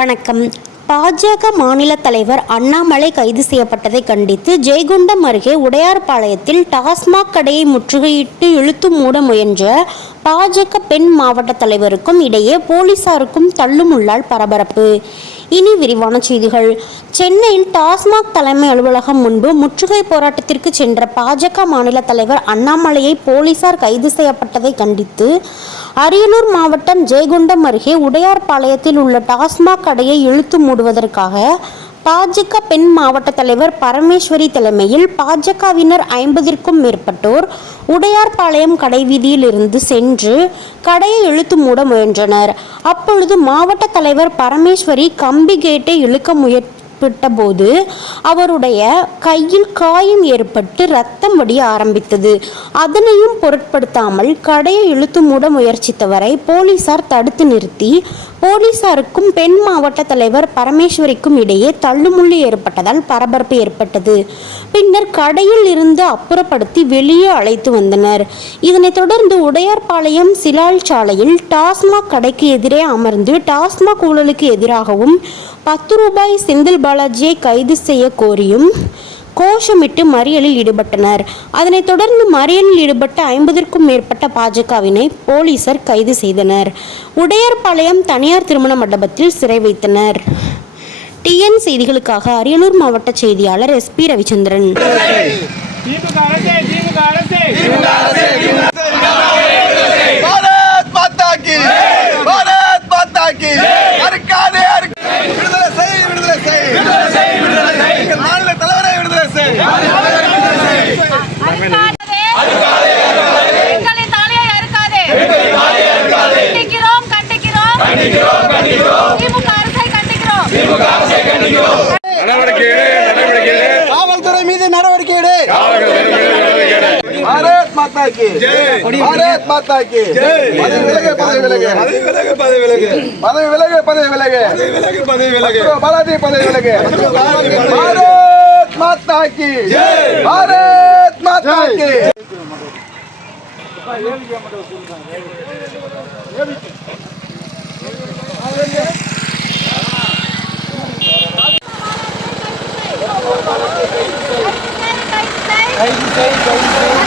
வணக்கம். பாஜக மாநில தலைவர் அண்ணாமலை கைது செய்யப்பட்டதை கண்டித்து ஜெய்குண்டம் அருகே உடையார்பாளையத்தில் டாஸ்மாக் கடையை முற்றுகையிட்டு இழுத்து மூட முயன்ற பாஜக பெண் மாவட்ட தலைவருக்கும் இடையே போலீசாருக்கும் தள்ளுமுள்ளால் பரபரப்பு. இனி விரிவான செய்திகள். சென்னையில் டாஸ்மாக் தலைமை அலுவலகம் முன்பு முற்றுகை போராட்டத்திற்கு சென்ற பாஜக மாநில தலைவர் அண்ணாமலையை போலீசார் கைது செய்யப்பட்டதை கண்டித்து அரியலூர் மாவட்டம் ஜெயகுண்டம் அருகே உடையார்பாளையத்தில் உள்ள டாஸ்மாக் கடையை இழுத்து மூடுவதற்காக பாஜக பெண் மாவட்ட தலைவர் பரமேஸ்வரி தலைமையில் பாஜகவினர் ஐம்பதிற்கும் மேற்பட்டோர் உடையார்பாளையம் கடைவீதியில் இருந்து சென்று கடையை இழுத்து மூட முயன்றனர். அப்பொழுது மாவட்ட தலைவர் பரமேஸ்வரி கம்பி கேட்டை இழுக்க முயற் போது அவருடைய கையில் காயம் ஏற்பட்டு ரத்தம் வடிய ஆரம்பித்தது. அதனையும் பொருட்படுத்தாமல் கடையை இழுத்து மூட முயற்சித்தவரை போலீசார் தடுத்து நிறுத்தி போலீசாருக்கும் பெண் மாவட்ட தலைவர் பரமேஸ்வரிக்கும் இடையே தள்ளுமுள்ளு ஏற்பட்டதால் பரபரப்பு ஏற்பட்டது. பின்னர் கடையில் இருந்து அப்புறப்படுத்தி வெளியே அழைத்து வந்தனர். இதனைத் தொடர்ந்து உடையார்பாளையம் சிலால் சாலையில் டாஸ்மாக் கடைக்கு எதிரே அமர்ந்து டாஸ்மாக் ஊழலுக்கு எதிராகவும் பத்து ரூபாய் செந்தில் பாலாஜியை கைது செய்ய கோரியும் கோஷமிட்டு மறியலில் ஈடுபட்டனர். அதனைத் தொடர்ந்து மறியலில் ஈடுபட்ட ஐம்பதற்கும் மேற்பட்ட பாஜகவினை போலீசார் கைது செய்தனர். உடையார்பாளையம் தனியார் திருமண மண்டபத்தில் சிறை வைத்தனர். டிஎன் செய்திகளுக்காக அரியலூர் மாவட்ட செய்தியாளர் எஸ் பி ரவிச்சந்திரன். கண்டிக்கிறோம் கண்டிக்கிறோம் திமுக அரசை கண்டிக்கிறோம் நடவடிக்கை எடு நடவடிக்கை எடு காவல்துறை மீது நடவடிக்கை எடு பாரத் மாதா கி பாரத் மாதா கி பதவி விலகு பதவி விலகு பதவி விலகு பதவி விலகு பதவி விலகு பதவி விலகு பதவி விலகு பலாதி பதவி விலகு பாரத் மாதா கி பாரத் மாதா கி ஏவிக்கு Jay, Jay, Jay.